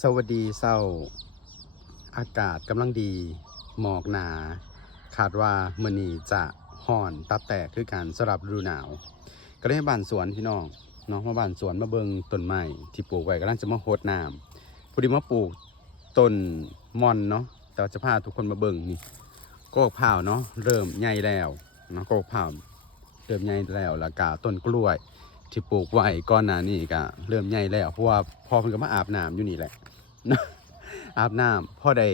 สวัสดีเศร้า อากาศกำลังดี หมอกหนา คาดว่ามือนีจะห่อนตับแตกคือการสำหรับฤดูหนาว ก็ได้บ้านสวนพี่น้องเนาะมาบ้านสวนมาเบิงต้นไม้ที่ปลูกไว้กำลังจะมาโหดน้ำพอดีมาปลูกต้นมอนเนาะแต่ว่าจะพาทุกคนมาเบิงนี่กกเผาเนาะเริ่มใหญ่แล้วเนาะกกเผาเริ่มใหญ่แล้วแล้วก็ต้นกล้วย ที่ปลูกไว้ก้อนหนานี่ก็เริ่มใหญ่แล้วเพราะว่าพ่อเพิ่นก็มาอาบน้ำอยู่นี่แหละ อาบน้ำพ่อได้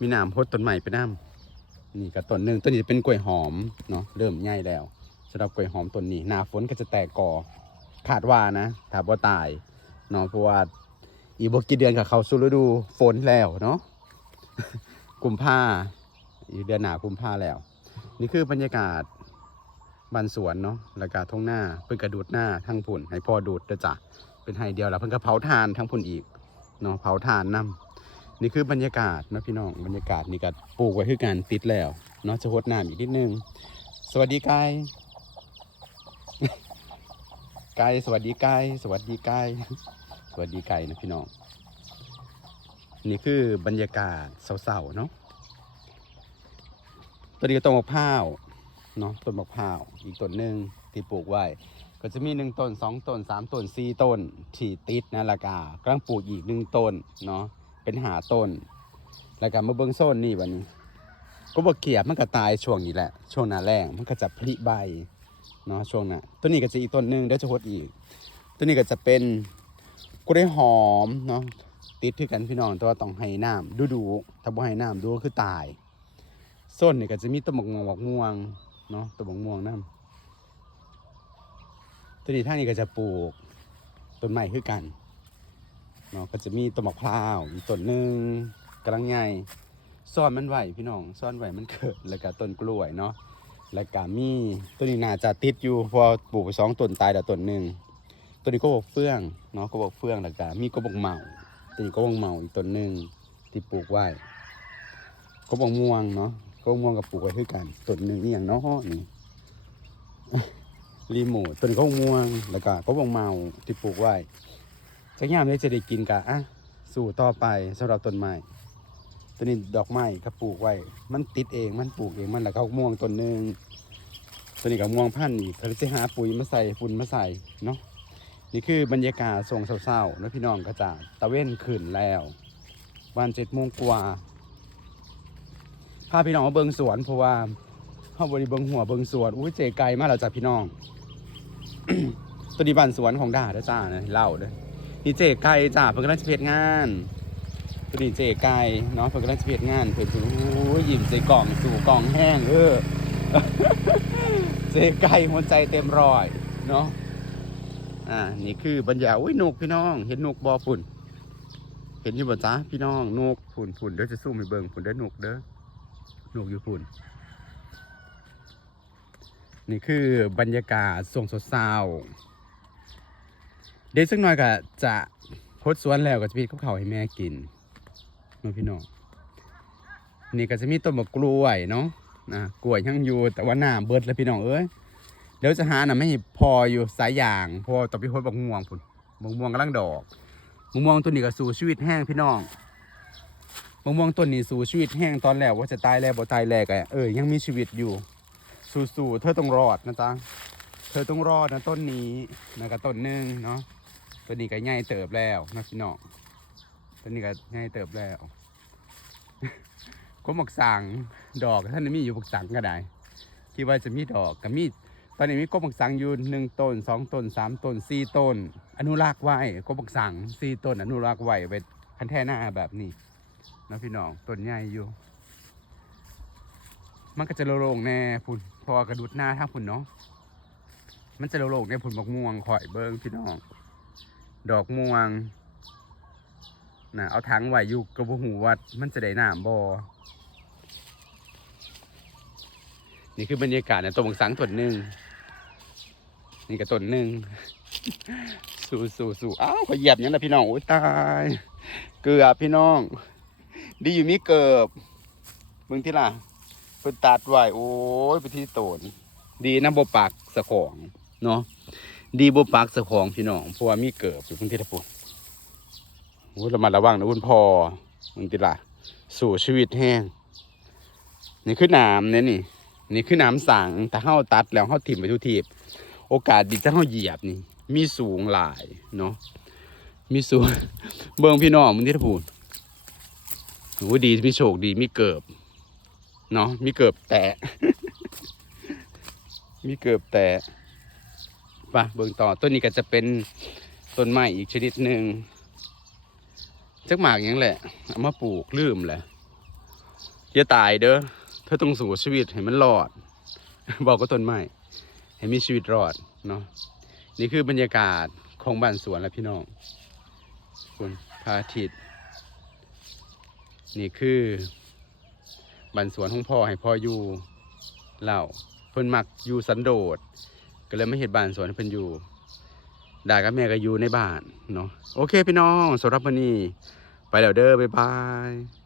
มีน้ำพดต้นใหม่ไปน้ำนี่ก็ต้นหนึ่งต้นนี้จะเป็นกล้วยหอมเนาะเริ่มใหญ่แล้วสำหรับกล้วยหอมต้นนี้หน้าฝนก็จะแตกกอขาดว่านะถ้าบ่ตายเนาะเพราะว่าอีกบกี่เดือนกับเขาสู่ฤดูฝนแล้วเนาะกุมภาอีกเดือนหนากุมภาแล้ว นี่คือบรรยากาศ บ้านสวนเนาะแล้วก็ท้องหน้าเพิ่นกระดูดหน้าทั้งพุ่นให้พ่อดูดเด้อจ้ะเป็นไฮเดียวแล้วเพิ่นก็เผาทานทั้งพุ่นอีกเนาะเผาทานนํนี่คือบรรยากาศนะพี่น้องบรรยากาศนี่ก็ปลูกไว้คือการติดแล้วเนาะจะหดน้ำอีกนิดนึง สวัสดีก่ไก่สวัสดีไก่สวัสดีไก่สวัสดีไก่นะพี่น้องนี่คือบรรยากาศเศร้าๆเนาะตอนนี้ก็ต้องมะพร้าว เนาะต้นมะพร้าวอีกต้นหนึ่งที่ปลูกไว้ ก็จะมีหนึ่งต้นสองต้นสามต้นสี่ต้นที่ติดนะและกากำลังปลูกอีกหนึ่งต้นเนาะเป็นหาต้นแล้วก็มาเบิ้งโซนนี่วันนี้ ก็บอกเกียบมันก็ตายช่วงนี้แหละ ช่วงหน้าแรงมันก็จะผลิใบเนาะช่วงน่ะต้นนี้ก็จะอีกต้นหนึ่งเดี๋ยวจะหดอีกต้นนี้ก็จะเป็นกล้วยหอมเนาะติดที่กันพี่น้องแต่ว่าต้องให้น้ำดูดูๆถ้าบ่ให้น้ำดูก็คือตายส้นนี่ก็จะมีต้นหมกม่วงหมกม่วง เนาะต้นหมกม่วงนั่นตัวนี้ท่างนี้ก็จะปลูกต้นไม้คือกันเนาะก็จะมีต้นมะพร้าวอีกต้นหนึ่งกำลังใหญ่ซ่อนมันไหวพี่น้องซ่อนไหวมันเกิดแล้วก็ต้นกล้วยเนาะแล้วก็มีตัวนี้น่าจะติดอยู่พอปลูกไปสองต้นตายแต่ต้นหนึ่งตัวนี้ก็บอกเฟื่องเนาะก็บอกเฟื่องแล้วก็มีก็บอกเมาตัวนี้ก็บอกเมาอีกต้นหนึ่งที่ปลูกไว้ก็บอกม่วงเนาะ ก็ม่วงกับปลูกไว้คือกันต้นหนึ่งนี่อย่างเนาะนี่รีโมทต้นก็ม่วงแล้วก็ก็บอกเมาที่ปลูกไว้จะยามนี้จะได้กินกะอะสู่ต่อไปสำหรับต้นไม้ตัวนี้ดอกไม้ก็ปลูกไว้ มันติดเองมันปลูกเองมันแล้วก็ม่วงต้นหนึ่งตัวนี้ก็ม่วงพันธุ์อีกเขาจะหาปุ๋ยมาใส่ฝุ่นมาใส่เนาะนี่คือบรรยากาศทรงเศร้าๆแล้วพี่น้องก็จะตะเว้นขึ้นแล้ววันเจ็ดโมงกว่า พาพี่น้องมาเบิงสวนเพราะว่าเฮาบริเบิงหัวเบิงสวนอุ้ยเจไกลมากแล้วจ้ะพี่น้อง ตัวนี้บ้านสวนของดาเด้อจ้านะเล่าเด้อนี่เจไกลจ้าเพิ่นกำลังจะเพจงานตัวนี้เจไกลเนาะเพิ่นกำลังจะเพจงานเพิ่นสิโอ้ยยิ้มใส่กล่องสู่กล่องแห้งเออเจไกลหัวใจเต็มรอยเนาะอ่านี่คือบรรยากาศอุ้ยนกพี่น้อง เห็นนกบอฝุ่นเห็นอยู่บ่จ้าพี่น้องนกฝุ่นฝุ่นเดี๋ยวจะสู้ไปเบิงฝุ่นเด้อนกเด้อ นกอยู่พุ่น นี่คือบรรยากาศส่งสดเศร้าเดี๋ยวสักหน่อยก็จะพดสวนแล้วก็จะพี่กับเขาให้แม่กินน้องพี่น้องนี่ก็จะมีต้นมะกล้วยเนาะนะกล้วยยังอยู่แต่ว่าหน้าเบิดแล้วพี่น้องเอ้ยเดี๋ยวจะหาหน่ะไม่พออยู่สายยางพอต่อพี่พดบักม่วงพุ่นบักม่วงกำลังดอกบักม่วงตัวนี้ก็สู่ชีวิตแห้งพี่น้อง มะม่วงต้นนี้สู่ชีวิตแห้งตอนแรกว่าจะตายแล้วบ่ตายแล้วก็เออยังมีชีวิตอยู่ สู้ๆเธอต้องรอดนะจ๊ะเธอต้องรอดนะต้นนี้นะก็ต้นหนึ่งเนาะต้นนี้ก็ใหญ่เติบแล้วนะพี่น้องต้นนี้ก็ใหญ่เติบแล้วก็หมกสังดอกท่านมีอยู่หมกสังก็ได้คิดว่าจะมีดอกก็มีตอนนี้มีกบหมกสังอยู่หนึ่งต้นสองต้นสามต้นสี่ต้น อนุรักษ์ไว้กบหมกสังสี่ต้น อนุรักษ์ไว้ไว้พันแท่หน้าแบบนี้ นะพี่น้องต้นใหญ่อยู่ มันก็จะโล่งแน่พุ่นพอกระดุดหน้าทาพุ่นเนาะมันจะโล่งๆในพุ่นบักม่วงข่อยเบิ้งพี่น้อง ดอกม่วงนะเอาถังไว้อยู่กระบหูวัด มันจะได้น้ำบ่นี่คือบรรยากาศในะต้นบักสังต้นหนึ่งนี่ก็ต้นหนึ่งสู้สู้สู้อ้าวขอยเหยียบอย่างนั้นนะพี่น้องโอ้ยตาย เกือบพี่น้อง ดีอยู่มีเกิบมึงที่ล่ะเพิ่นตัดไว้โอ้ยไปที่โตน ดีนะบ่ปากสะของเนาะดีบ่ปากสะของพี่น้องเพราะว่ามีเกิบอยู่เพิ่นที่ละปุ่นโอ้ยระมัดระวังนะคุณพ่อมึงติละสู่ชีวิตแห้งนี่คือน้ำเนี่ยนี่ นี่คือน้ำสั่งแต่เฮาตัดแล้วเฮาถิ่มไปทุกทีบโอกาสดีจะเฮาเหยียบนี่ มีสูงหลายเนาะมีสูงเบิ่งพี่น้องมึงที่พูด โอ้ดีมีโชคดีมีเกิบเนาะมีเกิบแตะมีเกิบแตะไปะเบิ่งต่อต้นนี้ก็จะเป็นต้นไม้อีกชนิดหนึ่งจักหมากหยังแหละเอามาปลูกลืมแหละอย่าตายเด้อเธอต้องสู้ชีวิตให้มันรอด บอกก็ต้นไม้ให้มีชีวิตรอดเนาะนี่คือบรรยากาศของบ้านสวนแล้วพี่น้องคุณพระอาทิตย์ นี่คือบันสวนของพ่อให้พ่ออยู่เล่าเพิ่นมักอยู่สันโดษก็เลยไม่เห็นบ้านสวนเพิ่นอยู่ดากับแม่ก็อยู่ในบ้านเนาะโอเคพี่น้องสำหรับวันนี้ ไปแล้วเด้อบ๊ายบาย